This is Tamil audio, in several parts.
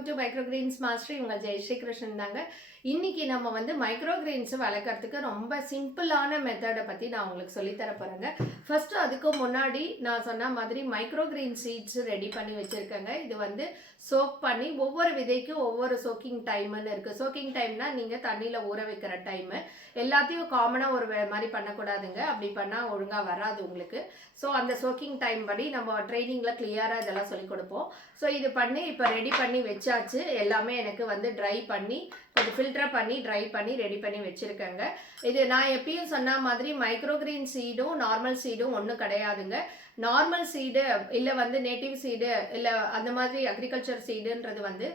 Welcome to microgreens master. இவங்க ஜெயஸ்ரீ கிருஷ்ணன் தாங்க. இன்னைக்கு நம்ம வந்து மைக்ரோகிரீன்ஸ் வளர்க்கறதுக்கு ரொம்ப சிம்பிளான மெத்தடை பற்றி நான் உங்களுக்கு சொல்லித்தர போகிறேங்க. ஃபஸ்ட்டு அதுக்கு முன்னாடி நான் சொன்ன மாதிரி மைக்ரோகிரீன் சீட்ஸ் ரெடி பண்ணி வச்சுருக்கேங்க. இது வந்து சோக் பண்ணி ஒவ்வொரு விதைக்கும் ஒவ்வொரு சோக்கிங் டைம்னு இருக்குது. சோக்கிங் டைம்னா நீங்கள் தண்ணியில் ஊற வைக்கிற டைமு. எல்லாத்தையும் காமனாக ஒரு மாதிரி பண்ணக்கூடாதுங்க. அப்படி பண்ணால் ஒழுங்காக வராது உங்களுக்கு. ஸோ அந்த சோக்கிங் டைம் படி நம்ம ட்ரைனிங்கில் கிளியராக இதெல்லாம் சொல்லிக் கொடுப்போம். ஸோ இது பண்ணி இப்போ ரெடி பண்ணி வச்சாச்சு. எல்லாமே எனக்கு வந்து ட்ரை பண்ணி கொஞ்சம் ஃபில்டர் பண்ணி ட்ரை பண்ணி ரெடி பண்ணி வச்சுருக்கேங்க. இது நான் எப்பயும் சொன்ன மாதிரி மைக்ரோகிரீன் சீடும் நார்மல் சீடும் ஒன்றும் கிடையாதுங்க. நார்மல் சீடு இல்லை வந்து நேட்டிவ் சீடு இல்லை அந்த மாதிரி அக்ரிகல்ச்சர் சீடுன்றது வந்து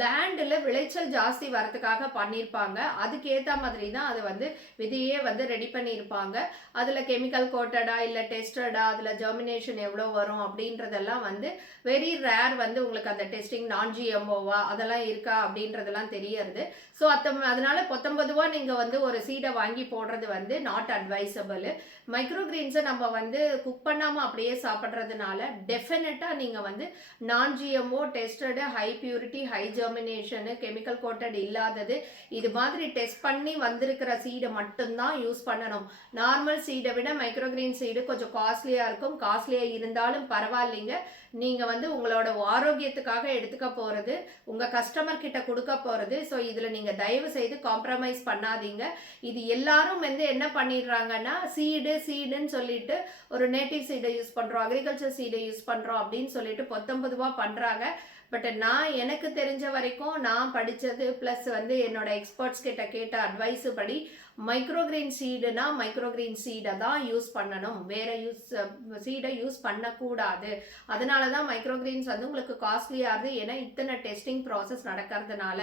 லேண்டில் விளைச்சல் ஜாஸ்தி வரத்துக்காக பண்ணியிருப்பாங்க. அதுக்கேற்ற மாதிரி தான் அது வந்து விதையே வந்து ரெடி பண்ணியிருப்பாங்க. அதில் கெமிக்கல் கோட்டடா இல்லை டெஸ்டடா அதில் ஜெர்மினேஷன் எவ்வளோ வரும் அப்படின்றதெல்லாம் வந்து வெரி ரேர். வந்து உங்களுக்கு அந்த டெஸ்டிங் நான் ஜிஎம்ஓவா அதெல்லாம் இருக்கா அப்படின்றதெல்லாம் தெரியறது. ஸோ அதனால 19 நீங்கள் வந்து ஒரு சீடை வாங்கி போடுறது வந்து நாட் அட்வைசபிள். மைக்ரோகிரீன்ஸை நம்ம வந்து குக் பண்ணாமல் அப்படியே சாப்பிட்றதுனால டெஃபினட்டாக நீங்கள் வந்து நான் GMO tested high purity high germination chemical coated இல்லாதது இது மாதிரி டெஸ்ட் பண்ணி வந்திருக்கிற சீடை மட்டும்தான் யூஸ் பண்ணணும். நார்மல் சீடை விட மைக்ரோகிரீன் சீடு கொஞ்சம் காஸ்ட்லியாக இருக்கும். காஸ்ட்லியாக இருந்தாலும் பரவாயில்லைங்க. நீங்கள் வந்து உங்களோட ஆரோக்கியத்துக்காக எடுத்துக்க போகிறது, உங்கள் கஸ்டமர் கிட்ட கொடுக்க போகிறது. ஸோ இதில் நீங்கள் தயவு செய்து காம்ப்ரமைஸ் பண்ணாதீங்க. இது எல்லாரும் வந்து என்ன பண்ணிடுறாங்கன்னா சீடுன்னு சொல்லிட்டு ஒரு நேட்டிவ் சீடை யூஸ் பண்ணுறோம், அக்ரிகல்ச்சர் சீடை யூஸ் பண்ணுறோம் அப்படின்னு சொல்லிட்டு 19 பண்ணுறாங்க. பட் நான் எனக்கு தெரிஞ்ச வரைக்கும் நான் படித்தது ப்ளஸ் வந்து என்னோட எக்ஸ்பர்ட்ஸ் கிட்ட கேட்ட அட்வைஸு படி மைக்ரோகிரீன் சீடுனா மைக்ரோகிரீன் சீடை தான் யூஸ் பண்ணணும், வேற சீடை யூஸ் பண்ணக்கூடாது. அதனால தான் மைக்ரோகிரீன்ஸ் வந்து உங்களுக்கு காஸ்ட்லியாகுது. ஏன்னா இத்தனை டெஸ்டிங் ப்ராசஸ் நடக்கிறதுனால.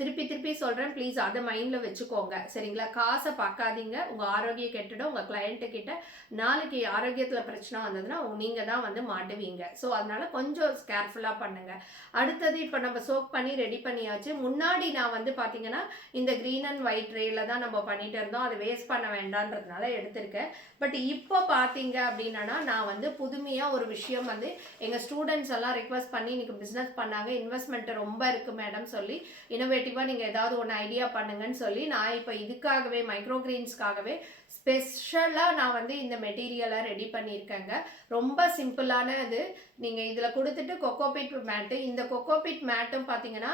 திருப்பி சொல்கிறேன், ப்ளீஸ் அதை மைண்டில் வச்சுக்கோங்க சரிங்களா. காசை பார்க்காதீங்க. உங்கள் ஆரோக்கியம் கெட்டுடும். உங்கள் கிளையண்ட்டுக்கிட்ட நாளைக்கு ஆரோக்கியத்தில் பிரச்சனை வந்ததுன்னா நீங்கள் தான் வந்து மாட்டுவீங்க. ஸோ அதனால் கொஞ்சம் கேர்ஃபுல்லாக பண்ணுங்கள். அடுத்தது இப்போ நம்ம சோக் பண்ணி ரெடி பண்ணியாச்சு. முன்னாடி நான் வந்து பார்த்தீங்கன்னா இந்த க்ரீன் அண்ட் ஒயிட் ரேயில் தான் நம்ம பண்ணிட்டு இருந்தோம். அதை வேஸ்ட் பண்ண வேண்டான்றதுனால எடுத்திருக்கேன். பட் இப்போ பார்த்தீங்க அப்படின்னா நான் வந்து புதுமையாக ஒரு விஷயம் வந்து எங்கள் ஸ்டூடெண்ட்ஸ் எல்லாம் ரிக்வெஸ்ட் பண்ணி இன்றைக்கி பிஸ்னஸ் பண்ணாங்க. இன்வெஸ்ட்மெண்ட் ரொம்ப இருக்குது மேடம் சொல்லி இனோவேட்டிவாக நீங்கள் ஏதாவது ஒன்று ஐடியா பண்ணுங்கன்னு சொல்லி நான் இப்போ இதுக்காகவே மைக்ரோகிரீன்ஸ்க்காகவே ஸ்பெஷலாக நான் வந்து இந்த மெட்டீரியலை ரெடி பண்ணியிருக்கேங்க. ரொம்ப சிம்பிளான இது. நீங்கள் இதில் கொடுத்துட்டு கொக்கோபிட் மேட்டு, இந்த கொக்கோபிட் மேட்டும் பார்த்தீங்கன்னா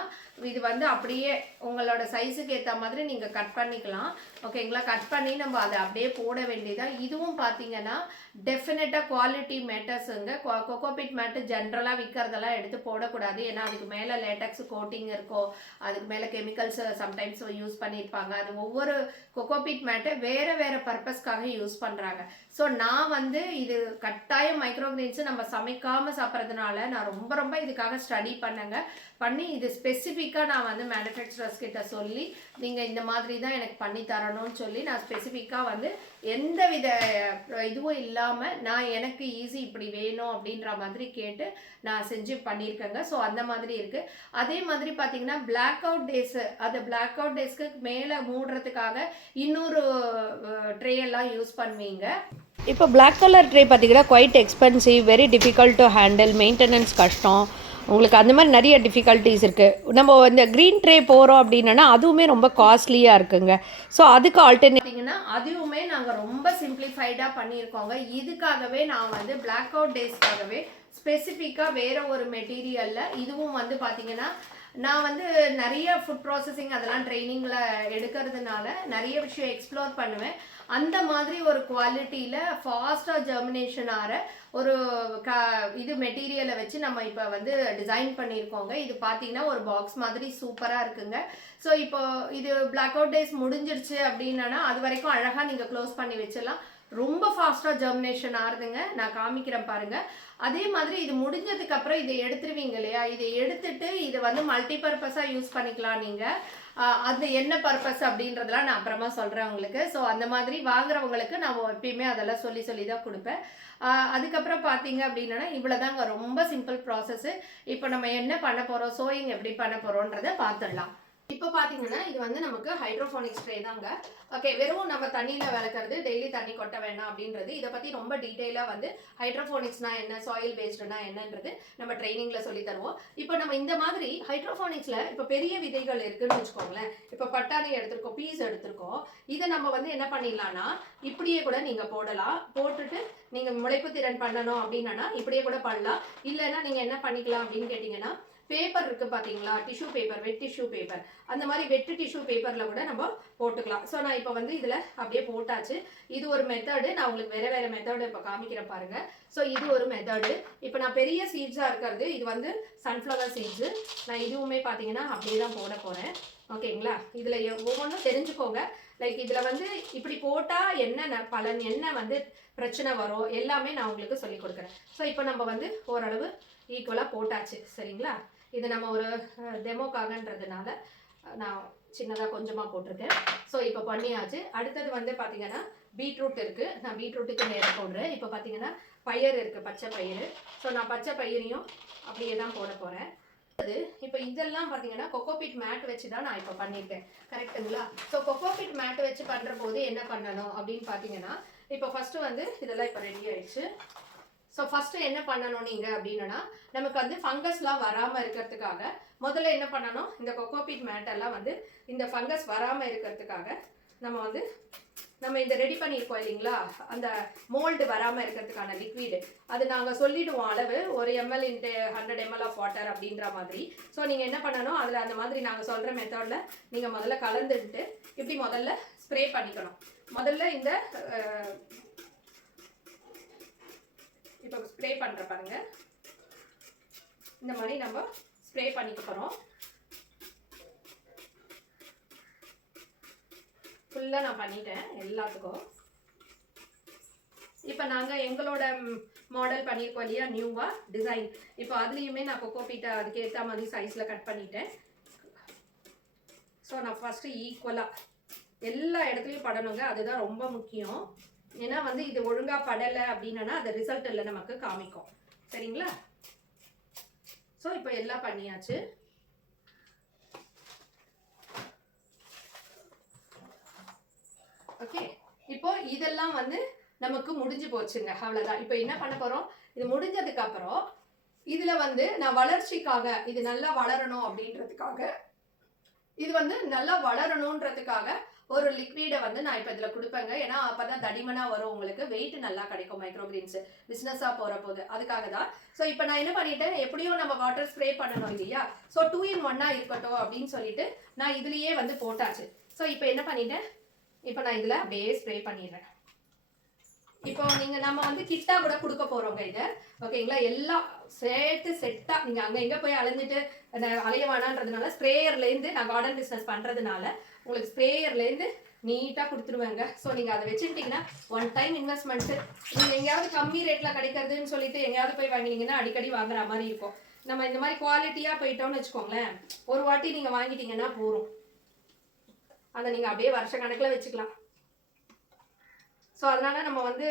இது வந்து அப்படியே உங்களோட சைஸுக்கு ஏற்ற மாதிரி நீங்கள் கட் பண்ணிக்கலாம் ஓகேங்களா. கட் பண்ணி நம்ம அதை அப்படியே போட வேண்டியதான். இதுவும் பார்த்தீங்கன்னா டெஃபினட்டாக குவாலிட்டி மேட்டர்ஸுங்க. கொக்கோபிட் மேட்டு ஜென்ரலாக விற்கிறதெல்லாம் எடுத்து போடக்கூடாது. ஏன்னா அதுக்கு மேலே லேட்டக்ஸ் கோட்டிங் இருக்கும், அதுக்கு மேலே கெமிக்கல்ஸ் சம்டைம்ஸ் யூஸ் பண்ணியிருப்பாங்க. அது ஒவ்வொரு கொக்கோபிட் மேட்டை வேறு பர்பஸ்க்காக யூஸ் பண்ணுறாங்க. ஸோ நான் வந்து இது கட்டாயம் மைக்ரோகிரீன்ஸு நம்ம சமைக்காமல் சாப்பிட்றதுனால நான் ரொம்ப இதுக்காக ஸ்டடி பண்ணி இது ஸ்பெசிஃபிக்காக நான் வந்து மேனுஃபேக்சரர்ஸ் கிட்ட சொல்லி நீங்கள் இந்த மாதிரி தான் எனக்கு பண்ணி தரணும்னு சொல்லி நான் ஸ்பெசிஃபிக்காக வந்து எந்த வித இதுவும் இல்லாமல் நான் எனக்கு ஈஸி இப்படி வேணும் அப்படின்ற மாதிரி கேட்டு நான் செஞ்சு பண்ணியிருக்கேங்க. ஸோ அந்த மாதிரி இருக்குது. அதே மாதிரி பார்த்தீங்கன்னா பிளாக் அவுட் டேஸு, அது பிளாக் அவுட் டேஸ்க்கு மேலே மூடுறதுக்காக இன்னொரு ட்ரே எல்லாம் யூஸ் பண்ணுவீங்க. இப்போ பிளாக் கலர் ட்ரே பார்த்தீங்கன்னா quite expensive, very difficult to handle, maintenance கஷ்டம், உங்களுக்கு அந்த மாதிரி நிறைய டிஃபிகல்ட்டிஸ் இருக்குது. நம்ம இந்த க்ரீன் ட்ரே போகிறோம் அப்படின்னா அதுவுமே ரொம்ப காஸ்ட்லியாக இருக்குங்க. ஸோ அதுக்கு ஆல்டர்னேட்டிவ்னா அதுவுமே நாங்கள் ரொம்ப சிம்பிளிஃபைடாக பண்ணியிருக்கோங்க. இதுக்காகவே நான் வந்து பிளாக் அவுட் டேஸ்க்காகவே ஸ்பெசிஃபிக்காக வேறு ஒரு மெட்டீரியலில் இதுவும் வந்து பார்த்தீங்கன்னா நான் வந்து நிறைய ஃபுட் ப்ராசஸிங் அதெல்லாம் ட்ரைனிங்கில் எடுக்கிறதுனால நிறைய விஷயம் எக்ஸ்ப்ளோர் பண்ணுவேன். அந்த மாதிரி ஒரு குவாலிட்டியில் ஃபாஸ்ட்டாக ஜெர்மினேஷன் ஆகிற ஒரு இது மெட்டீரியலை வச்சு நம்ம இப்போ வந்து டிசைன் பண்ணியிருக்கோங்க. இது பார்த்தீங்கன்னா ஒரு பாக்ஸ் மாதிரி சூப்பராக இருக்குங்க. ஸோ இப்போ இது பிளாக் அவுட் டேஸ் முடிஞ்சிருச்சு அப்படின்னா அது வரைக்கும் அழகாக நீங்கள் க்ளோஸ் பண்ணி வச்சிடலாம். ரொம்ப ஃபாஸ்ட்டாக ஜெர்மினேஷன் ஆகுதுங்க. நான் காமிக்கிறேன் பாருங்கள். அதே மாதிரி இது முடிஞ்சதுக்கப்புறம் இதை எடுத்துருவீங்க இல்லையா, இதை எடுத்துட்டு இதை வந்து மல்டிபர்பஸாக யூஸ் பண்ணிக்கலாம் நீங்கள். அது என்ன பர்பஸ் அப்படின்றதெல்லாம் நான் அப்புறமா சொல்கிறேன் உங்களுக்கு. ஸோ அந்த மாதிரி வாங்குறவங்களுக்கு நான் எப்பயுமே அதெல்லாம் சொல்லி தான் கொடுப்பேன். அதுக்கப்புறம் பார்த்தீங்க அப்படின்னா இவ்வளோதாங்க, ரொம்ப சிம்பிள் ப்ராசஸ்ஸு. இப்போ நம்ம என்ன பண்ண போகிறோம், சோயிங் எப்படி பண்ண போகிறோன்றதை பார்த்துடலாம். இப்போ பார்த்தீங்கன்னா இது வந்து நமக்கு ஹைட்ரோஃபோனிக்ஸ் ட்ரே தாங்க. ஓகே, வெறும் நம்ம தண்ணியில் விளக்குறது, டெய்லி தண்ணி கொட்ட வேணாம் அப்படின்றது, இதை பற்றி ரொம்ப டீட்டெயிலாக வந்து ஹைட்ரோஃபோனிக்ஸ்னா என்ன, சாயில் பேஸ்டுனா என்னன்றது நம்ம ட்ரைனிங்கில் சொல்லி தருவோம். இப்போ நம்ம இந்த மாதிரி ஹைட்ரோஃபோனிக்ஸில் இப்போ பெரிய விதைகள் இருக்குன்னு வச்சுக்கோங்களேன். இப்போ பட்டாணி எடுத்திருக்கோம், பீஸ் எடுத்திருக்கோம். இதை நம்ம வந்து என்ன பண்ணிடலாம்னா இப்படியே கூட நீங்கள் போடலாம். போட்டுட்டு நீங்கள் முளைப்பு திறன் பண்ணணும் அப்படின்னா இப்படியே கூட பண்ணலாம். இல்லைன்னா நீங்கள் என்ன பண்ணிக்கலாம் அப்படின்னு கேட்டிங்கன்னா, பேப்பர் இருக்குது பார்த்தீங்களா, டிஷ்யூ பேப்பர், வெட் டிஷ்யூ பேப்பர், அந்த மாதிரி வெட்டு டிஷ்யூ பேப்பரில் கூட நம்ம போட்டுக்கலாம். ஸோ நான் இப்போ வந்து இதில் அப்படியே போட்டாச்சு. இது ஒரு மெத்தடு. நான் உங்களுக்கு வேறு வேறு மெத்தடு இப்போ காமிக்கிறேன் பாருங்கள். ஸோ இது ஒரு மெத்தடு. இப்போ நான் பெரிய சீட்ஸாக இருக்கிறது இது வந்து சன்ஃப்ளவர் சீட்ஸு. நான் இதுவுமே பார்த்தீங்கன்னா அப்படியே தான் போட போகிறேன். ஓகேங்களா, இதில் ஒவ்வொன்றும் தெரிஞ்சுக்கோங்க. லைக் இதில் வந்து இப்படி போட்டால் என்ன பலன், என்ன வந்து பிரச்சனை வரும், எல்லாமே நான் உங்களுக்கு சொல்லி கொடுக்குறேன். ஸோ இப்போ நம்ம வந்து ஓரளவு ஈக்குவலாக போட்டாச்சு. சரிங்களா, இது நம்ம ஒரு டெமோக்காகன்றதுனால நான் சின்னதாக கொஞ்சமாக போட்டிருக்கேன். ஸோ இப்போ பண்ணியாச்சு. அடுத்தது வந்து பார்த்தீங்கன்னா பீட்ரூட் இருக்குது. நான் பீட்ரூட்டுக்கு நேரம் போடுறேன். இப்போ பார்த்தீங்கன்னா பயிர் இருக்குது, பச்சை பயிர். ஸோ நான் பச்சை பயிரையும் அப்படியே தான் போட போகிறேன். இப்போ இதெல்லாம் பார்த்தீங்கன்னா கொக்கோபிட் மேட் வச்சு தான் நான் இப்போ பண்ணியிருக்கேன். கரெக்டுங்களா? ஸோ கொக்கோபிட் மேட் வச்சு பண்ணுற போது என்ன பண்ணணும் அப்படின்னு பார்த்தீங்கன்னா, இப்போ ஃபஸ்ட்டு வந்து இதெல்லாம் இப்போ ரெடி ஆயிடுச்சு. ஸோ ஃபஸ்ட்டு என்ன பண்ணணும் நீங்கள் அப்படின்னா, நமக்கு வந்து ஃபங்கஸ்லாம் வராமல் இருக்கிறதுக்காக முதல்ல என்ன பண்ணணும், இந்த கொக்கோபிட் மேட்டெல்லாம் வந்து இந்த ஃபங்கஸ் வராமல் இருக்கிறதுக்காக நம்ம இந்த ரெடி பண்ணியிருக்கோம் இல்லைங்களா, அந்த மோல்டு வராமல் இருக்கிறதுக்கான லிக்விடு, அது நாங்கள் சொல்லிவிடுவோம் அளவு, 1 ml × 100 ml ஆஃப் வாட்டர் அப்படின்ற மாதிரி. ஸோ நீங்கள் என்ன பண்ணணும், அதில் அந்த மாதிரி நாங்கள் சொல்கிற மெத்தடில் நீங்கள் முதல்ல கலந்துட்டு இப்படி முதல்ல ஸ்ப்ரே பண்ணிக்கணும். முதல்ல இந்த இப்போ ஸ்ப்ரே பண்ணுற பாருங்க, இந்த மாதிரி நம்ம ஸ்ப்ரே பண்ணிக்க போகிறோம். ஃபுல்லாக நான் பண்ணிட்டேன் எல்லாத்துக்கும். இப்போ நாங்கள் எங்களோட மாடல் பண்ணியிருக்கோம் இல்லையா, நியூவாக டிசைன். இப்போ அதுலேயுமே நான் கொக்கோபீட்டை அதுக்கேற்ற மாதிரி சைஸில் கட் பண்ணிட்டேன். ஸோ நான் ஃபஸ்ட்டு ஈக்குவலாக எல்லா இடத்துலையும் படணுங்க, அதுதான் ரொம்ப முக்கியம். ஏன்னா வந்து இது ஒழுங்காக படலை அப்படின்னா அது ரிசல்ட் இல்லை நமக்கு காமிக்கும். சரிங்களா? ஸோ இப்போ எல்லாம் பண்ணியாச்சு. ஓகே, இப்போ இதெல்லாம் வந்து நமக்கு முடிஞ்சு போச்சுங்க, அவ்வளோதான். இப்போ என்ன பண்ண போகிறோம், இது முடிஞ்சதுக்கு அப்புறம் இதில் வந்து நான் வளர்ச்சிக்காக, இது நல்லா வளரணும் அப்படின்றதுக்காக, இது வந்து நல்லா வளரணுன்றதுக்காக ஒரு லிக்விடை வந்து நான் இப்போ இதில் கொடுப்பேங்க. ஏன்னா அப்போ தான் தடிமனாக வரும், உங்களுக்கு வெயிட் நல்லா கிடைக்கும் மைக்ரோகிரீன்ஸு பிஸ்னஸாக போகிற போது, அதுக்காக தான். ஸோ இப்போ நான் என்ன பண்ணிட்டேன், எப்படியும் நம்ம வாட்டர் ஸ்ப்ரே பண்ணணும் இல்லையா, ஸோ 2 in 1 இருக்கட்டும் அப்படின்னு சொல்லிட்டு நான் இதுலேயே வந்து போட்டாச்சு. ஸோ இப்போ என்ன பண்ணிட்டேன், இப்போ நான் இதில் அப்படியே ஸ்ப்ரே பண்ணிடுறேன். இப்போ நம்ம வந்து கிட்டா கூட கொடுக்க போகிறோங்க இதை. ஓகேங்களா, எல்லாம் சேர்த்து செட்டாக நீங்கள் அங்கே எங்கே போய் அலைஞ்சிட்டு அலைய வேணான்றதுனால ஸ்ப்ரேயர்லேருந்து, நான் கார்டன் பிஸ்னஸ் பண்ணுறதுனால உங்களுக்கு ஸ்ப்ரேயர்லேருந்து நீட்டாக கொடுத்துருவேங்க. ஸோ நீங்கள் அதை வச்சுக்கிட்டிங்கன்னா 1 டைம் இன்வெஸ்ட்மெண்ட்டு. நீங்கள் எங்கேயாவது கம்மி ரேட்டில் கிடைக்கிறதுன்னு சொல்லிட்டு எங்கேயாவது போய் வாங்கினீங்கன்னா அடிக்கடி வாங்குற மாதிரி இருக்கும். நம்ம இந்த மாதிரி குவாலிட்டியாக போயிட்டோம்னு வச்சுக்கோங்களேன், ஒரு வாட்டி நீங்கள் வாங்கிட்டீங்கன்னா போதும், அதை நீங்கள் அப்படியே வருஷ கணக்கில் வச்சுக்கலாம். ஸோ அதனால் நம்ம வந்து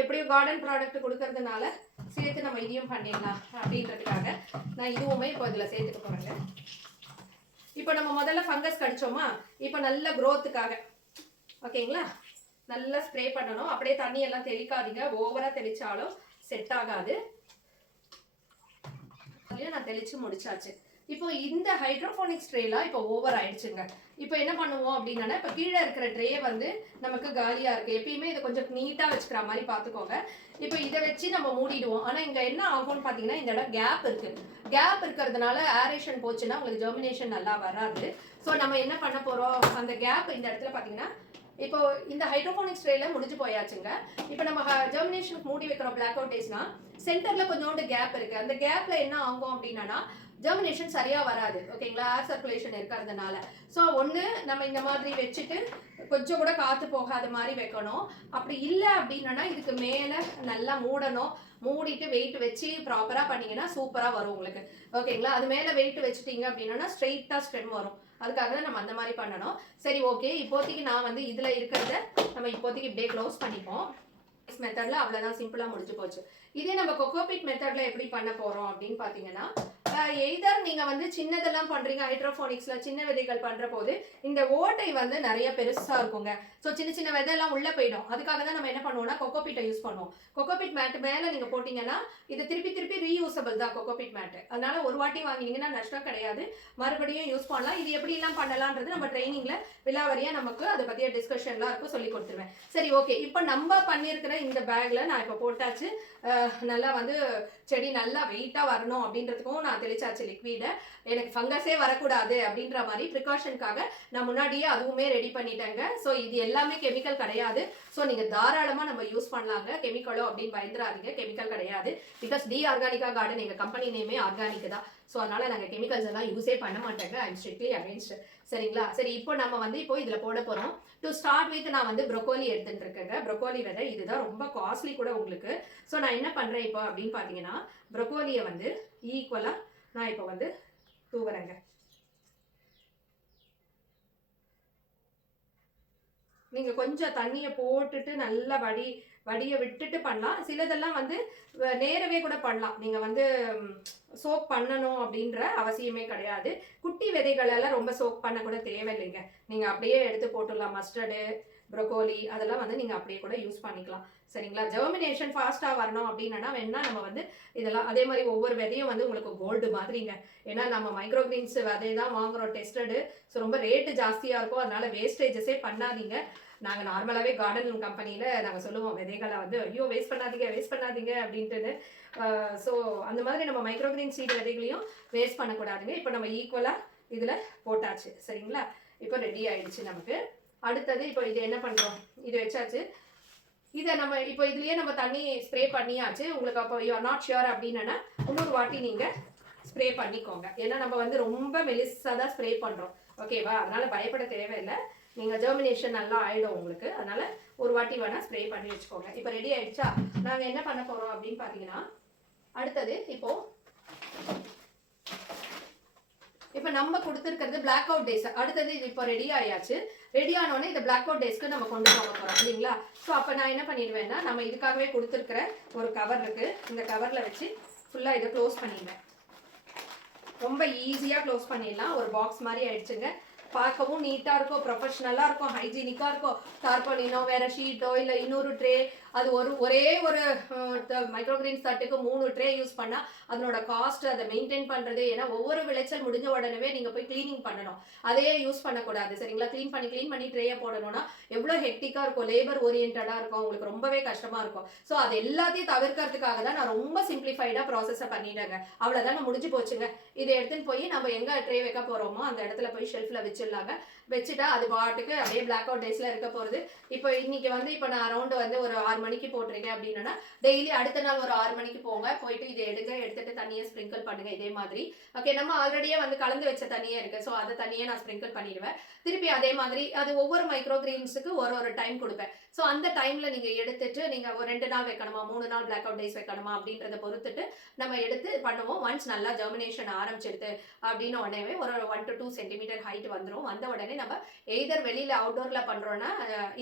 எப்படியும் கார்டன் ப்ராடக்ட் கொடுக்கறதுனால சேர்த்து நம்ம இதையும் பண்ணிடலாம் அப்படின்றதுக்காக நான் இதுவுமே இப்போ இதில் சேர்த்துக்க போகிறேங்க. இப்போ நம்ம முதல்ல ஃபங்கஸ் கடிச்சோமா, இப்போ நல்ல க்ரோத்துக்காக ஓகேங்களா நல்லா ஸ்ப்ரே பண்ணணும். அப்படியே தண்ணியெல்லாம் தெளிக்காதீங்க, ஓவராக தெளித்தாலும் செட் ஆகாது. நான் தெளித்து முடிச்சாச்சு. இப்போ இந்த ஹைட்ரோஃபோனிக்ஸ் ட்ரேலாம் இப்போ ஓவர் ஆயிடுச்சுங்க. இப்போ என்ன பண்ணுவோம் அப்படின்னா, இப்போ கீழே இருக்கிற ட்ரே வந்து நமக்கு காலியாக இருக்குது. எப்பயுமே இதை கொஞ்சம் நீட்டாக வச்சுக்கிற மாதிரி பார்த்துக்கோங்க. இப்போ இதை வச்சு நம்ம மூடிடுவோம். ஆனால் இங்கே என்ன ஆகும்னு பார்த்தீங்கன்னா, இந்த இடம் கேப் இருக்குது. கேப் இருக்கிறதுனால ஏரேஷன் போச்சுன்னா உங்களுக்கு ஜெர்மினேஷன் நல்லா வராது. ஸோ நம்ம என்ன பண்ண போகிறோம், அந்த கேப் இந்த இடத்துல பார்த்தீங்கன்னா, இப்போ இந்த ஹைட்ரோஃபோனிக்ஸ் ட்ரேல முடிஞ்சு போயாச்சுங்க. இப்போ நம்ம ஜெர்மினேஷனுக்கு மூடி வைக்கிறோம் பிளாக் அவுட் டேஸ்னா, சென்டரில் கொஞ்சோண்டு கேப் இருக்குது. அந்த கேப்பில் என்ன ஆகும் அப்படின்னா ஜெர்மினேஷன் சரியாக வராது. ஓகேங்களா, ஏர் சர்க்குலேஷன் இருக்கிறதுனால. ஸோ ஒன்று நம்ம இந்த மாதிரி வச்சுட்டு கொஞ்சம் கூட காற்று போகாத மாதிரி வைக்கணும். அப்படி இல்லை அப்படின்னா இதுக்கு மேலே நல்லா மூடணும். மூடிட்டு வெயிட் வச்சு ப்ராப்பராக பண்ணிங்கன்னா சூப்பராக வரும் உங்களுக்கு. ஓகேங்களா, அது மேலே வெயிட் வச்சுட்டிங்க அப்படின்னா ஸ்ட்ரெயிட்டாக ஸ்டெம் வரும். அதுக்காக தான் நம்ம அந்த மாதிரி பண்ணணும். சரி, ஓகே. இப்போதைக்கு நான் வந்து இதில் இருக்கிறத நம்ம இப்போதைக்கு இப்படியே க்ளோஸ் பண்ணிப்போம். மெத்தடில் அவ்வளோதான், சிம்பிளாக முடிஞ்சு போச்சு. இதே நம்ம கொக்கோபிட் மெத்தட்ல எப்படி பண்ண போறோம் அப்படின்னு பாத்தீங்கன்னா, எய்தர் நீங்க வந்து சின்னதெல்லாம் பண்றீங்க ஹைட்ரோபோனிக்ஸ்ல சின்ன விதைகள் பண்ற போது இந்த ஓட்டை வந்து நிறைய பெருசா இருக்குங்க. ஸோ சின்ன சின்ன விதையெல்லாம் உள்ள போயிடும். அதுக்காக தான் நம்ம என்ன பண்ணுவோம்னா கொக்கோபிட்டை யூஸ் பண்ணுவோம். கொக்கோபிட் மேட் மேல நீங்க போட்டீங்கன்னா இது திருப்பி திருப்பி ரீயூசபிள் தான் கொக்கோபிட் மேட். அதனால ஒரு வாட்டி வாங்கினீங்கன்னா நஷ்டம் கிடையாது, மறுபடியும் யூஸ் பண்ணலாம். இது எப்படி எல்லாம் பண்ணலாம்ன்றது நம்ம ட்ரைனிங்ல விலாவரியா நமக்கு அதை பத்திய டிஸ்கஷன்லாம் இருக்கும், சொல்லி கொடுத்துருவேன். சரி, ஓகே. இப்போ நம்ம பண்ணியிருக்கிற இந்த பேக்ல நான் இப்போ போட்டாச்சு. நல்லா வந்து செடி நல்லா வெயிட்டா வரணும் அப்படின்றதுக்கும் நான் தெளிச்சாச்சு லிக்விடை. எனக்கு ஃபங்கஸே வரக்கூடாது அப்படின்ற மாதிரி ப்ரிகாஷனுக்காக நான் முன்னாடியே அதுவுமே ரெடி பண்ணிட்டேங்க. ஸோ இது எல்லாமே கெமிக்கல் கிடையாது. ஸோ நீங்கள் தாராளமாக நம்ம யூஸ் பண்ணலாங்க. கெமிக்கலோ அப்படின்னு பயந்துடாதீங்க, கெமிக்கல் கிடையாது. பிகாஸ் டி ஆர்கானிகா கார்டன் எங்கள் கம்பெனி நேமே ஆர்கானிக் தான். ஸோ அதனால நாங்கள் கெமிக்கல்ஸ் எல்லாம் யூஸே பண்ண மாட்டேங்க. I am strictly against. சரிங்களா? சரி, இப்போ நம்ம வந்து இப்போ இதில் போட போகிறோம். டு ஸ்டார்ட் வித் நான் வந்து ப்ரொக்கோலி எடுத்துட்டு இருக்கேங்க. ப்ரொக்கோலி விதை இதுதான் ரொம்ப காஸ்ட்லி கூட உங்களுக்கு. ஸோ நான் என்ன பண்ணுறேன் இப்போ அப்படின்னு பார்த்தீங்கன்னா, ப்ரொக்கோலியை வந்து ஈக்குவலாக நான் இப்போ வந்து தூவுறேங்க. நீங்கள் கொஞ்சம் தண்ணியை போட்டுட்டு நல்லா வடியை விட்டுட்டு பண்ணலாம். சிலதெல்லாம் வந்து நேரவே கூட பண்ணலாம். நீங்கள் வந்து சோக் பண்ணணும் அப்படின்ற அவசியமே கிடையாது. குட்டி விதைகள் எல்லாம் ரொம்ப சோக் பண்ண கூட தேவையில்லைங்க. நீங்கள் அப்படியே எடுத்து போட்டுடலாம். மஸ்டர்டு, ப்ரொக்கோலி அதெல்லாம் வந்து நீங்கள் அப்படியே கூட யூஸ் பண்ணிக்கலாம். சரிங்களா? ஜெர்மினேஷன் ஃபாஸ்ட்டாக வரணும் அப்படின்னா வேணா நம்ம வந்து இதெல்லாம் அதே மாதிரி ஒவ்வொரு விதையும் வந்து உங்களுக்கு கோல்டு மாதிரிங்க. ஏன்னா நம்ம மைக்ரோகிரீன்ஸ் விதை தான் வாங்குறோம், டெஸ்டடு. ஸோ ரொம்ப ரேட்டு ஜாஸ்தியாக இருக்கும். அதனால வேஸ்டேஜஸே பண்ணாதீங்க. நாங்கள் நார்மலாகவே கார்டன் கம்பெனியில் நாங்கள் சொல்லுவோம், விதைகளை வந்து ஐயோ வேஸ்ட் பண்ணாதீங்க அப்படின்ட்டு. ஸோ அந்த மாதிரி நம்ம மைக்ரோகிரீன் சீட் விதைகளையும் வேஸ்ட் பண்ணக்கூடாதுங்க. இப்போ நம்ம ஈக்குவலாக இதில் போட்டாச்சு. சரிங்களா? இப்போ ரெடி ஆயிடுச்சு நமக்கு. அடுத்தது இப்போ இது என்ன பண்ணுறோம், இது வச்சாச்சு. இதை நம்ம இப்போ இதுலேயே நம்ம தண்ணி ஸ்ப்ரே பண்ணியாச்சு. உங்களுக்கு அப்போ யூ ஆர் நாட் ஷியோர் அப்படின்னா இன்னொரு வாட்டி நீங்கள் ஸ்ப்ரே பண்ணிக்கோங்க. ஏன்னா நம்ம வந்து ரொம்ப மெலிசாக தான் ஸ்ப்ரே பண்ணுறோம். ஓகேவா? அதனால பயப்பட தேவையில்லை. நீங்கள் ஜெர்மினேஷன் நல்லா ஆகிடும் உங்களுக்கு. அதனால ஒரு வாட்டி வேணால் ஸ்ப்ரே பண்ணி வச்சுக்கோங்க. இப்போ ரெடி ஆகிடுச்சா? நாங்கள் என்ன பண்ண போகிறோம் அப்படின்னு பார்த்தீங்கன்னா, அடுத்தது இப்போ நம்ம கொடுத்துருக்கிறது பிளாக் அவுட் டேஸ். அடுத்தது இது இப்போ ரெடி ஆயாச்சு. ரெடி ஆனோடனே இந்த பிளாக் அவுட் டேஸ்க்கு நம்ம கொண்டு போக போகிறோம் இல்லைங்களா? ஸோ அப்போ நான் என்ன பண்ணிடுவேன்னா, நம்ம இதுக்காகவே கொடுத்துருக்கிற ஒரு கவர் இருக்குது. இந்த கவரில் வச்சு ஃபுல்லாக இதை க்ளோஸ் பண்ணிடுவேன். ரொம்ப ஈஸியாக க்ளோஸ் பண்ணிடலாம். ஒரு பாக்ஸ் மாதிரி ஆயிடுச்சுங்க. பார்க்கவும் நீட்டாக இருக்கும், ப்ரொஃபஷ்னலாக இருக்கும், ஹைஜீனிக்காக இருக்கும். டார்பாலினோ வேறு ஷீட்டோ இல்லை இன்னொரு ட்ரே, அது ஒரே ஒரு மைக்ரோகிரீன்ஸ் தட்டுக்கு 3 ட்ரே யூஸ் பண்ணால் அதனோட காஸ்ட், அதை மெயின்டைன் பண்ணுறது. ஏன்னா ஒவ்வொரு விளைச்சல் முடிஞ்ச உடனே நீங்கள் போய் க்ளீனிங் பண்ணணும். அதையே யூஸ் பண்ணக்கூடாது. சரிங்களா? க்ளீன் பண்ணி ட்ரேயை போடணும்னா எவ்வளோ ஹெக்டிக்காக இருக்கும், லேபர் ஓரியன்டாக இருக்கும், உங்களுக்கு ரொம்பவே கஷ்டமாக இருக்கும். ஸோ அது எல்லாத்தையும் தவிர்க்கிறதுக்காக தான் நான் ரொம்ப சிம்பிளிஃபைடாக ப்ராசஸை பண்ணிட்டேங்க. அவ்வளோதாங்க, முடிஞ்சு போச்சுங்க. இதை எடுத்துன்னு போய் நம்ம எங்கே ட்ரே வைக்க போகிறோமோ அந்த இடத்துல போய் ஷெல்ஃபில் வச்சிடலாங்க. வச்சுட்டா அது பாட்டுக்கு அப்படியே பிளாக் அவுட் டேஸில் இருக்க போகிறது. இப்போ இன்னைக்கு வந்து இப்போ நான் அரௌண்டு வந்து ஒரு 6 மணிக்கு போட்டிருக்கேன் அப்படின்னா டெய்லி அடுத்த நாள் ஒரு 6 மணிக்கு போயிட்டு இதை எடுத்துட்டு தண்ணியை ஸ்ப்ரிங்கிள் பண்ணுங்க இதே மாதிரி. ஓகே, நம்ம ஆல்ரெடியே வந்து கலந்து வச்ச தண்ணியே இருக்குது. ஸோ அதை தண்ணியை நான் ஸ்ப்ரிங்கிள் பண்ணிடுவேன். திருப்பி அதே மாதிரி அது ஒவ்வொரு மைக்ரோகிரீன்ஸுக்கு ஒரு டைம் கொடுப்பேன். ஸோ அந்த டைமில் நீங்கள் எடுத்துட்டு நீங்கள் ஒரு 2 நாள் வைக்கணுமா 3 நாள் பிளாக் அவுட் டேஸ் வைக்கணுமா அப்படின்றத பொறுத்துட்டு நம்ம எடுத்து பண்ணுவோம். ஒன்ஸ் நல்லா ஜெர்மினேஷன் ஆரம்பிச்சிடுது அப்படின்னு உடனே ஒரு 1 to 2 சென்டிமீட்டர் ஹைட் வந்துடும். வந்த உடனே நம்ம எய்தர் வெளியில் அவுட்டோரில் பண்ணுறோன்னா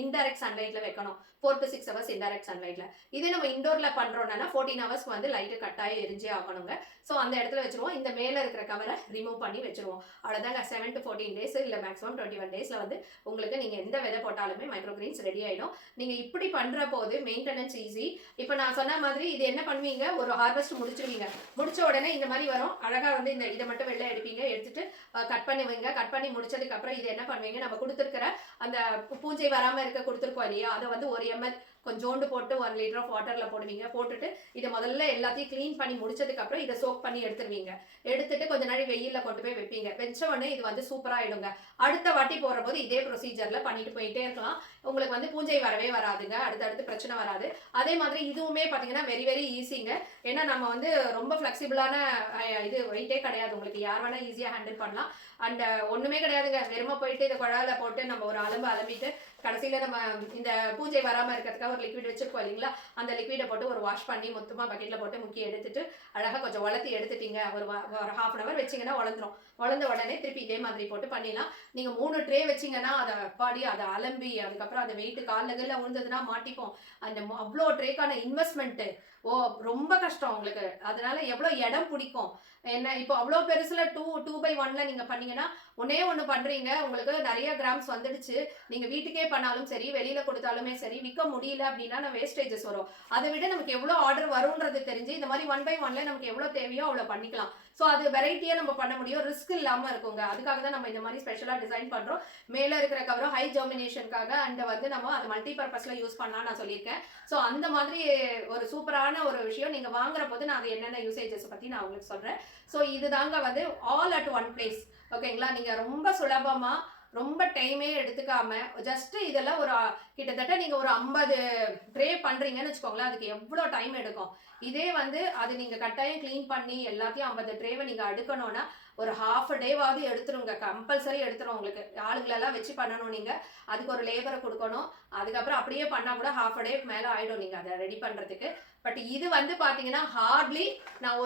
இன்டைரக்ட் சன்லைட்டில் வைக்கணும். 4 to 6 hours இன்டைரக்ட் சன்லைட்டில். இதே நம்ம இண்டோரில் பண்ணுறோன்னா 14 hours வந்து லைட்டு கட்டாயம் எரிஞ்சே ஆகணுங்க. ஸோ அந்த இடத்துல வச்சுருவோம். இந்த மேலே இருக்கிற கவரை ரிமூவ் பண்ணி வச்சுருவோம். அவ்வளோதாங்க. 7 to 14 days இல்லை மேக்ஸிமம் 21 daysல வந்து உங்களுக்கு நீங்கள் எந்த விதை போட்டாலுமே மைக்ரோகிரீன்ஸ் ரெடி ஆகிடும். நீங்கள் இப்படி பண்ணுற போது மெயின்டெனன்ஸ் ஈஸி. இப்போ நான் சொன்ன மாதிரி இது என்ன பண்ணுவீங்க, ஒரு ஹார்வெஸ்ட் முடிச்சிருவீங்க. முடிச்ச உடனே இந்த மாதிரி வரும். அழகாக வந்து இதை மட்டும் வெளில எடுப்பீங்க. எடுத்துட்டு கட் பண்ணுவீங்க. கட் பண்ணி முடிச்சதுக்கப்புறம் இதை என்ன பண்ணுவீங்க, நம்ம கொடுத்துருக்கிற அந்த பூஞ்சை வராமல் இருக்க கொடுத்துருக்கோம் இல்லையா, அதை வந்து 1 ml கொஞ்சோண்டு போட்டு 1 liter ஆஃப் வாட்டரில் போடுவீங்க. போட்டுட்டு இதை முதல்ல எல்லாத்தையும் க்ளீன் பண்ணி முடிச்சதுக்கப்புறம் இதை சோக் பண்ணி எடுத்துருவீங்க. எடுத்துட்டு கொஞ்ச நாள் வெயிலில் கொண்டு போய் வைப்பீங்க. வச்ச உடனே இது வந்து சூப்பராகிடுங்க. அடுத்த வாட்டி போகிற போது இதே ப்ரொசீஜரில் பண்ணிட்டு போயிட்டே இருக்கலாம். உங்களுக்கு வந்து பூஞ்சை வரவே வராதுங்க. அடுத்தடுத்து பிரச்சனை வராது. அதே மாதிரி இதுவுமே பார்த்தீங்கன்னா வெரி வெரி ஈஸிங்க. ஏன்னா நம்ம வந்து ரொம்ப ஃப்ளெக்சிபிளான இது வெயிட்டே கிடையாது. உங்களுக்கு யார் வேணால் ஈஸியாக ஹேண்டில் பண்ணலாம். அண்ட் ஒன்றுமே கிடையாதுங்க. வெறுமை போயிட்டு இதை குழாயில போட்டு நம்ம ஒரு அலம்பிட்டு கடைசியில் நம்ம இந்த பூஞ்சை வராமல் இருக்கிறதுக்காக ஒரு லிக்விட் வச்சுருக்கோம் இல்லைங்களா, அந்த லிக்விடை போட்டு ஒரு வாஷ் பண்ணி மொத்தமாக பக்கெட்டில் போட்டு முக்கி எடுத்துட்டு அழகாக கொஞ்சம் உலர்த்தி எடுத்துட்டீங்க. ஒரு 1/2 hour வச்சிங்கன்னா உலர்ந்துடும். உலர்ந்த உடனே திருப்பி இதே மாதிரி போட்டு பண்ணிடலாம். நீங்கள் 3 ட்ரே வச்சிங்கன்னா அதை பாடி அதை அலம்பி அதுக்கப்புறம் அந்த வெயிட்டு காலில் விழுந்ததுன்னா மாட்டிப்போம். அந்த அவ்வளோ ட்ரேக்கான இன்வெஸ்ட்மெண்ட்டு ரொம்ப கஷ்டம் உங்களுக்கு. அதனால எவ்வளோ இடம் பிடிக்கும். என்ன இப்போ அவ்வளோ பெருசுல 2/1ல நீங்க பண்ணீங்கன்னா, ஒண்ணே ஒண்ணு பண்றீங்க. உங்களுக்கு நெறைய கிராம்ஸ் வந்துடுச்சு. நீங்க வீட்டுக்கே பண்ணாலும் சரி, வெளியில குடுத்தாலுமே சரி, விக்க முடியல அப்படின்னா வேஸ்டேஜஸ் வரும். அத விட நமக்கு எவ்வளோ ஆர்டர் வரும்ன்றது தெரிஞ்சு, இந்த மாரி 1/1ல நமக்கு எவ்வளோ தேவையோ அவ்வளோ பண்ணிக்கலாம். ஸோ அது வெரைட்டியா நம்ம பண்ண முடியும். ரிஸ்க் இல்லாம இருக்குங்க. அதுக்காக தான் நம்ம இந்த மாரி ஸ்பெஷலா டிசைன் பண்றோம். மேல இருக்கிற கவரும் ஹை ஜெர்மினேஷனுக்காக அண்ட் வந்து நம்ம அது மல்டி பர்பஸ்ல யூஸ் பண்ணலாம்னு நான் சொல்லியிருக்கேன். ஸோ அந்த மாதிரி ஒரு சூப்பரான ஒரு விஷயம். நீங்க வாங்குற போது நான் அது என்னென்ன யூசேஜஸ் பத்தி நான் உங்களுக்கு சொல்றேன். ஸோ இதுதாங்க வந்து ஆல் அட் ஒன் பிளேஸ். ஓகேங்களா? நீங்க ரொம்ப சுலபமா ரொம்ப டைமே எடுத்துக்காம ஜஸ்ட் இதெல்லாம் ஒரு கிட்டத்தட்ட நீங்க ஒரு 50 ட்ரே பண்றீங்கன்னு வச்சுக்கோங்களேன். அதுக்கு எவ்வளோ டைம் எடுக்கும். இதே வந்து அது நீங்க கட்டாயம் க்ளீன் பண்ணி எல்லாத்தையும் 50 ட்ரேவை நீங்க அடுக்கணும்னா ஒரு ஹாஃப் அ டேவாவது எடுத்துருங்க. கம்பல்சரி எடுத்துரும் உங்களுக்கு. ஆளுங்களெல்லாம் வச்சு பண்ணணும் நீங்க. அதுக்கு ஒரு லேபரை கொடுக்கணும். அதுக்கப்புறம் அப்படியே பண்ணா கூட ஹாஃப் அ டேக்கு மேலே ஆயிடும் நீங்க அதை ரெடி பண்றதுக்கு. பட் இது வந்து பாத்தீங்கன்னா ஹார்ட்லி நான்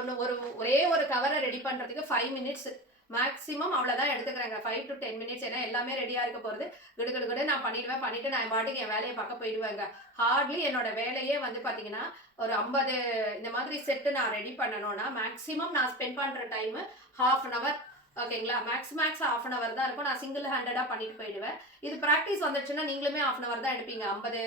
ஒரே ஒரு கவரை ரெடி பண்றதுக்கு 5 மினிட்ஸ் மேக்ஸிமம் அவ்வளோதான் எடுத்துக்கிறேங்க. 5 to 10 மினிட்ஸ். ஏன்னா எல்லாமே ரெடியாக இருக்க போகிறது. கிடு நான் பண்ணிட்டு நான் என் பாட்டுக்கு என் வேலையை பார்க்க போயிடுவேங்க. ஹார்ட்லி என்னோட வேலையே வந்து பார்த்தீங்கன்னா ஒரு 50 இந்த மாதிரி செட்டு நான் ரெடி பண்ணணும்னா மேக்ஸிமம் நான் ஸ்பெண்ட் பண்ணுற டைமு ½ அன் ஹவர். ஓகேங்களா? மேக்ஸ் ½ அன் ஹவர் தான் இருக்கும். நான் சிங்கிள் ஹேண்டடாக பண்ணிட்டு போயிடுவேன். இது ப்ராக்டிஸ் வந்துச்சுன்னா நீங்களுமே ½ அன் ஹவர் தான் எடுப்பீங்க 50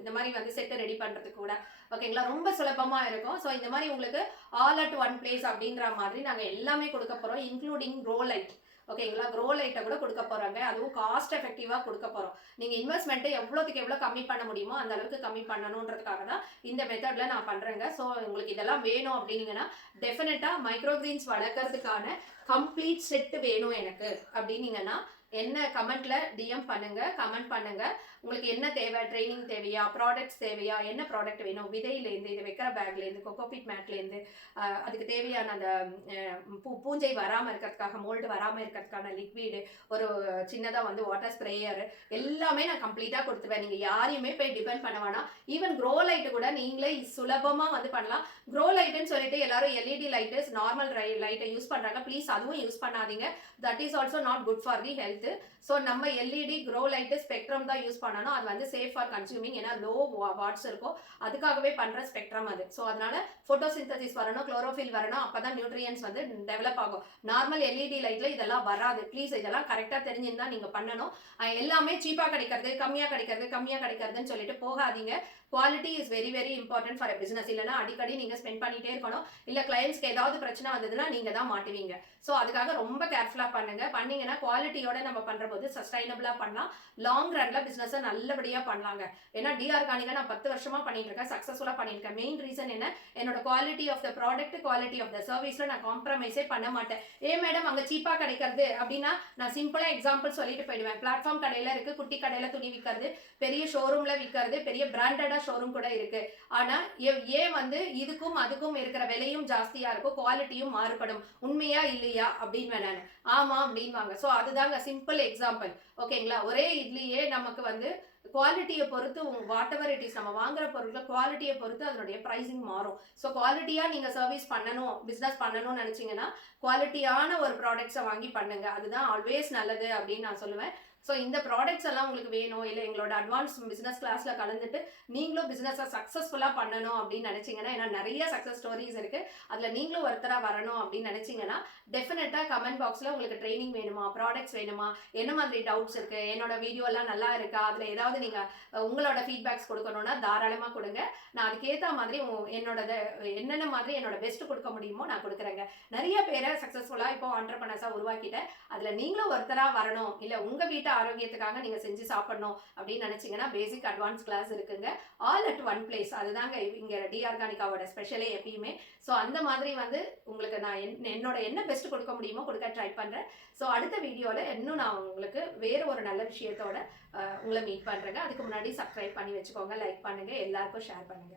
இந்த மாதிரி வந்து செட்டு ரெடி பண்ணுறதுக்கு கூட. ஓகேங்களா? ரொம்ப சுலபமாக இருக்கும். ஸோ இந்த மாதிரி உங்களுக்கு ஆல் அட் ஒன் பிளேஸ் அப்படின்ற மாதிரி நாங்கள் எல்லாமே கொடுக்க போகிறோம். Including grow light. ஓகேங்களா? க்ரோ லைட்டை கூட கொடுக்க போகிறாங்க. அதுவும் காஸ்ட் எஃபெக்டிவாக கொடுக்க போகிறோம். நீங்கள் இன்வெஸ்ட்மெண்ட்டை எவ்வளோத்துக்கு எவ்வளோ கம்மி பண்ண முடியுமோ அந்த அளவுக்கு கம்மி பண்ணணுன்றதுக்காக தான் இந்த மெத்தடில் நான் பண்ணுறேங்க. ஸோ உங்களுக்கு இதெல்லாம் வேணும் அப்படின்னீங்கன்னா டெஃபினட்டாக மைக்ரோ கிரீன்ஸ் வளர்க்குறதுக்கான கம்ப்ளீட் செட்டு வேணும் எனக்கு அப்படின்னீங்கன்னா என்ன கமெண்ட்ல டிஎம் பண்ணுங்க. கமெண்ட் பண்ணுங்க. உங்களுக்கு என்ன தேவை, ட்ரைனிங் தேவையா, ப்ராடக்ட்ஸ் தேவையா, என்ன ப்ராடக்ட் வேணும், விதையிலேருந்து இது வைக்கிற பேக்லேருந்து கொக்கோபிட் மேட்லேருந்து அதுக்கு தேவையான அந்த பூஞ்சை வராமல் இருக்கிறதுக்காக மோல்டு வராமல் இருக்கிறதுக்கான லிக்விடு, ஒரு சின்னதாக வந்து வாட்டர் ஸ்ப்ரேயர் எல்லாமே நான் கம்ப்ளீட்டாக கொடுத்துருவேன். நீங்கள் யாரையுமே போய் டிபெண்ட் பண்ண வேணாம். ஈவன் க்ரோ லைட்டு கூட நீங்களே சுலபமாக வந்து பண்ணலாம். க்ரோ லைட்டுன்னு சொல்லிட்டு எல்லாரும் எல்இடி லைட்டு நார்மல் லைட்டை யூஸ் பண்ணுறாங்க. ப்ளீஸ் அதுவும் யூஸ் பண்ணாதீங்க. That is also not good for the health. So நம்ம எல்இடி க்ரோ லைட்டு ஸ்பெக்ட்ரம் தான் யூஸ் பண்ணணும். அது வந்து சேஃப் ஃபார் கன்சியூமிங். ஏன்னா லோ வாட்ஸ் இருக்கும். அதுக்காகவே பண்ணுற ஸ்பெக்ட்ரம் அது. ஸோ அதனால ஃபோட்டோசிந்தசிஸ் வரணும், குளோரோஃபில் வரணும். அப்போ தான் நியூட்ரியன்ஸ் வந்து டெவலப் ஆகும். நார்மல் எல்இடி லைட்டில் இதெல்லாம் வராது. ப்ளீஸ் இதெல்லாம் கரெக்டாக தெரிஞ்சுன்னு தான் நீங்கள் பண்ணணும். எல்லாமே சீப்பாக கிடைக்கிறது, கம்மியாக கிடைக்கிறதுன்னு சொல்லிட்டு போகாதீங்க. Quality is very very important for a business. இல்லைன்னா அடிக்கடி நீங்கள் ஸ்பெண்ட் பண்ணிகிட்டே இருக்கணும். இல்லை கிளைண்ட்ஸ்க்கு ஏதாவது பிரச்சனை வந்ததுன்னா நீங்கள் தான் மாட்டுவீங்க. ஸோ அதுக்காக ரொம்ப கேர்ஃபுல்லாக பண்ணீங்கன்னா குவாலிட்டியோட நம்ம பண்ணுற போது சஸ்டைனபிளாக பண்ணலாம். லாங் ரன்ல பிஸ்னஸை நல்லபடியாக பண்ணலாங்க. ஏன்னா டிஆர்கானிக்கா நான் 10 வருஷமாக பண்ணிட்டு இருக்கேன். சக்ஸஸ்ஃபுல்லாக பண்ணியிருக்கேன். மெயின் ரீசன் என்ன, என்னோட quality of the product, quality of the சர்வீஸில் நான் காம்ப்ரமைஸே பண்ண மாட்டேன். மேடம் அங்கே சீப்பாக கிடைக்கிறது அப்படின்னா நான் சிம்பிளாக எக்ஸாம்பிள் சொல்லிட்டு போயிடுவேன். பிளாட்ஃபார்ம் கடையில் இருக்குது, குட்டி கடையில் துணி விற்கிறது, பெரிய ஷோரூமில் விற்கிறது, பெரிய பிராண்டடாக ஷோரூம் கூட இருக்கு. ஆனால் ஏன் வந்து இதுக்கும் அதுக்கும் இருக்கிற விலையும் ஜாஸ்தியாக இருக்கும், குவாலிட்டியும் மாறுபடும். உண்மையா இல்லையா அப்படின்னு நான் ஆமாம் அப்படின்வாங்க. ஸோ அதுதாங்க சிம்பிள் எக்ஸாம்பிள். ஓகேங்களா? ஒரே இட்லியே நமக்கு வந்து குவாலிட்டியை பொறுத்து வாட் எவர் இட் இஸ் நம்ம வாங்குற பொருட்கள் குவாலிட்டியை பொறுத்து அதனுடைய ப்ரைஸிங் மாறும். ஸோ குவாலிட்டியாக நீங்கள் சர்வீஸ் பண்ணணும், பிஸ்னஸ் பண்ணணும்னு நினச்சிங்கன்னா குவாலிட்டியான ஒரு ப்ராடக்ட்ஸை வாங்கி பண்ணுங்க. அதுதான் ஆல்வேஸ் நல்லது அப்படின்னு நான் சொல்லுவேன். ஸோ இந்த ப்ராடக்ட்ஸ் எல்லாம் உங்களுக்கு வேணும், இல்லை எங்களோட அட்வான்ஸ் பிஸ்னஸ் கிளாஸில் கலந்துட்டு நீங்களும் பிஸ்னஸை சக்ஸஸ்ஃபுல்லாக பண்ணணும் அப்படின்னு நினச்சிங்கன்னா, ஏன்னா நிறைய சக்ஸஸ் ஸ்டோரிஸ் இருக்குது, அதில் நீங்களும் ஒருத்தராக வரணும் அப்படின்னு நினச்சிங்கன்னா டெஃபினட்டாக கமெண்ட் பாக்ஸில் உங்களுக்கு ட்ரைனிங் வேணுமா, ப்ராடக்ட்ஸ் வேணுமா, என்ன மாதிரி டவுட்ஸ் இருக்குது, என்னோட வீடியோலாம் நல்லா இருக்கா, அதில் ஏதாவது நீங்கள் உங்களோட ஃபீட்பேக்ஸ் கொடுக்கணுன்னா தாராளமாக கொடுங்க. நான் அதுக்கேற்ற மாதிரி என்னென்ன மாதிரி என்னோட பெஸ்ட் கொடுக்க முடியுமோ நான் கொடுக்குறேங்க. நிறைய பேரை சக்ஸஸ்ஃபுல்லாக இப்போ ஆண்டர்பிரனர்ஸாக உருவாக்கிட்டேன். அதில் நீங்களும் ஒருத்தராக வரணும், இல்லை உங்கள் வீட்டை ஆரோக்கியத்துக்காக நீங்க செஞ்சு சாப்பிடணும் அப்படின்னு நினைச்சீங்கன்னா பேசிக் அட்வான்ஸ் கிளாஸ் இருக்குங்க. All at one place. அதுதாங்க இங்க டிஆர்கானிக்காவோட ஸ்பெஷலே எப்பயுமே. ஸோ அந்த மாதிரி வந்து உங்களுக்கு நான் என்னோட என்ன பெஸ்ட் கொடுக்க முடியுமோ கொடுக்க ட்ரை பண்றேன். ஸோ அடுத்த வீடியோல இன்னும் நான் உங்களுக்கு வேற ஒரு நல்ல விஷயத்தோட உங்களை மீட் பண்றேங்க. அதுக்கு முன்னாடி சப்ஸ்கிரைப் பண்ணி வச்சுக்கோங்க, லைக் பண்ணுங்க, எல்லாருக்கும் ஷேர் பண்ணுங்க.